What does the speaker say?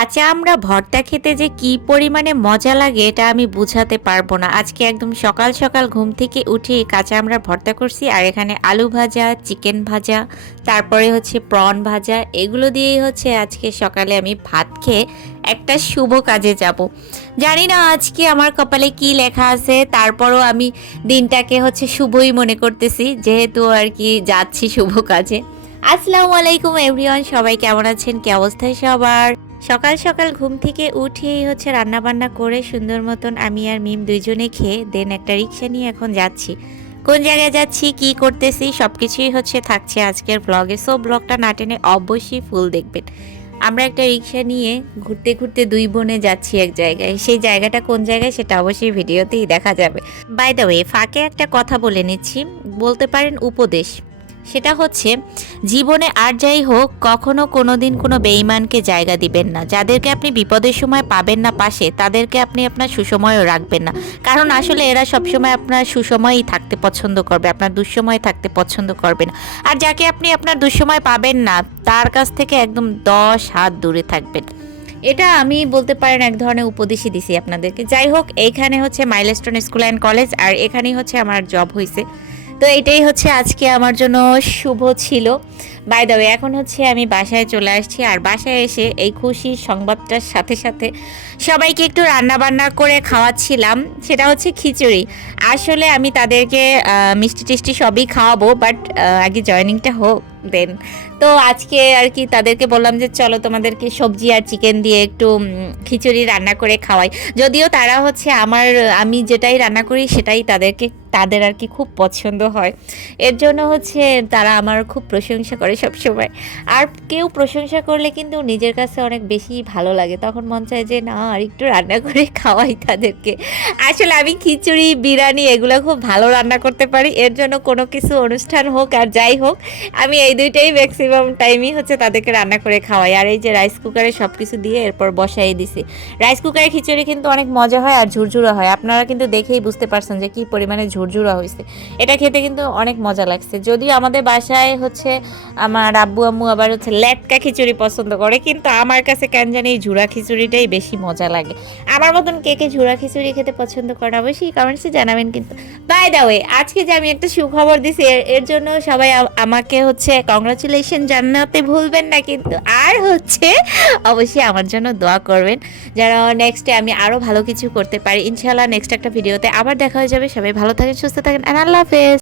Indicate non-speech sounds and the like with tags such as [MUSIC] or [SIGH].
কাঁচা আমরা ভর্তা খেতে যে কি পরিমাণে মজা লাগে এটা আমি বুঝাতে পারব না। আজকে একদম সকাল সকাল ঘুম থেকে উঠে কাঁচা আমরা ভর্তা করছি আর এখানে আলু ভাজা, চিকেন ভাজা, তারপরে হচ্ছে প্রন ভাজা, এগুলো দিয়েই হচ্ছে আজকে সকালে আমি ভাত খেয়ে একটা শুভ কাজে যাব। জানি না আজকে আমার কপালে কি লেখা আছে, তারপরও আমি দিনটাকে হচ্ছে শুভই মনে করতেছি, যেহেতু আর কি যাচ্ছি শুভ কাজে। আসসালামু আলাইকুম এভরিওয়ান, সবাই কেমন আছেন? কি অবস্থায় সবার? সকাল সকাল ঘুম থেকে উঠেই হচ্ছে রান্না বান্না করে সুন্দর মতন আমি আর মিম দুইজনে খেয়ে দেন একটা রিক্সা নিয়ে এখন যাচ্ছি। কোন জায়গায় যাচ্ছি, কি করতেছি সব কিছুই হচ্ছে থাকছে আজকের ব্লগে সো ব্লগটা না টেনে অবশ্যই ফুল দেখবেন। আমরা একটা রিক্সা নিয়ে ঘুরতে ঘুরতে দুই বোনে যাচ্ছি এক জায়গায়। সেই জায়গাটা কোন জায়গায় সেটা অবশ্যই ভিডিওতেই দেখা যাবে। বাই দ্য ওয়ে ফাঁকে একটা কথা বলে নিচ্ছি। বলতে পারেন উপদেশ। সেটা হচ্ছে, জীবনে আর যাই হোক, কখনো কোনো দিন কোনো বেইমানকে জায়গা দিবেন না। যাদেরকে আপনি বিপদের সময় পাবেন না পাশে, তাদেরকে আপনি আপনার সুসময়ও রাখবেন না। কারণ আসলে এরা সবসময় আপনার সুসময়ই থাকতে পছন্দ করবে, আপনার দুঃসময় থাকতে পছন্দ করবে না। আর যাকে আপনি আপনার দুঃসময় পাবেন না, তার কাছ থেকে একদম দশ হাত দূরে থাকবেন। এটা আমি বলতে পারেন এক ধরনের উপদেশই দিছি আপনাদেরকে। যাই হোক, এইখানে হচ্ছে মাইলস্টোন স্কুল অ্যান্ড কলেজ, আর এখানেই হচ্ছে আমার জব হয়েছে তো এটাই হচ্ছে আজকে আমার জন্য শুভ ছিল। বাই দ্য এখন হচ্ছে আমি বাসায় চলে আসছি আর বাসায় এসে এই খুশির সংবাদটার সাথে সাথে সবাইকে একটু রান্না বান্না করে খাওয়াচ্ছিলাম। সেটা হচ্ছে খিচুড়ি। আসলে আমি তাদেরকে মিষ্টি টিষ্টি সবই খাওয়াবো বাট আগে জয়নিংটা হোক দেন তো আজকে আর কি তাদেরকে বললাম যে, চলো তোমাদেরকে সবজি আর চিকেন দিয়ে একটু খিচুড়ি রান্না করে খাওয়াই। যদিও তারা হচ্ছে আমার, আমি যেটাই রান্না করি, সেটাই তাদেরকে, তাদের আর কি খুব পছন্দ হয়। এর জন্য হচ্ছে তারা আমার খুব প্রশংসা করে। সব সময় আর কেউ প্রশংসা করলে কিন্তু নিজের কাছে অনেক বেশি ভালো লাগে। তখন মন চায় যে, না, আর একটু রান্না করে [LAUGHS] খাওয়াই তাদেরকে। আসলে আমি খিচুড়ি, বিরিয়ানি এগুলো খুব ভালো রান্না করতে পারি। এর জন্য কোনো কিছু অনুষ্ঠান হোক আর যাই হোক, আমি এই দুইটাই ম্যাক্সিমাম টাইমই হচ্ছে তাদেরকে রান্না করে খাওয়াই। আর এই যে রাইস কুকারে সব কিছু দিয়ে এরপর বসাই দিছি। রাইস কুকারে খিচুড়ি কিন্তু অনেক মজা হয় আর ঝুরঝুরা হয়। আপনারা কিন্তু দেখেই বুঝতে পারছেন যে কি পরিমাণে ঝুরঝুরা হয়েছে। এটা খেতে কিন্তু অনেক মজা লাগছে। যদিও আমাদের বাসায় হচ্ছে আমার আব্বু আম্মু আবার হচ্ছে লেটকা খিচুড়ি পছন্দ করে, কিন্তু আমার কাছে কেন জানি এই ঝুরা খিচুড়িটাই বেশি মজা লাগে। আমার মতন কে কে ঝুরা খিচুড়ি খেতে পছন্দ করে অবশ্যই কমেন্টসে জানাবেন কিন্তু বাই দা ওয়ে আজকে যে আমি একটা সুখবর দিছি, এর- জন্য সবাই আমাকে হচ্ছে কংগ্রাচুলেশন জানাতে ভুলবেন না কিন্তু আর হচ্ছে অবশ্যই আমার জন্য দোয়া করবেন যেন নেক্সটে আমি আরও ভালো কিছু করতে পারি। ইনশাল্লাহ নেক্সট একটা ভিডিওতে আবার দেখা হয়ে যাবে। সবাই ভালো থাকেন, সুস্থ থাকেন আর আল্লাহ হাফেজ।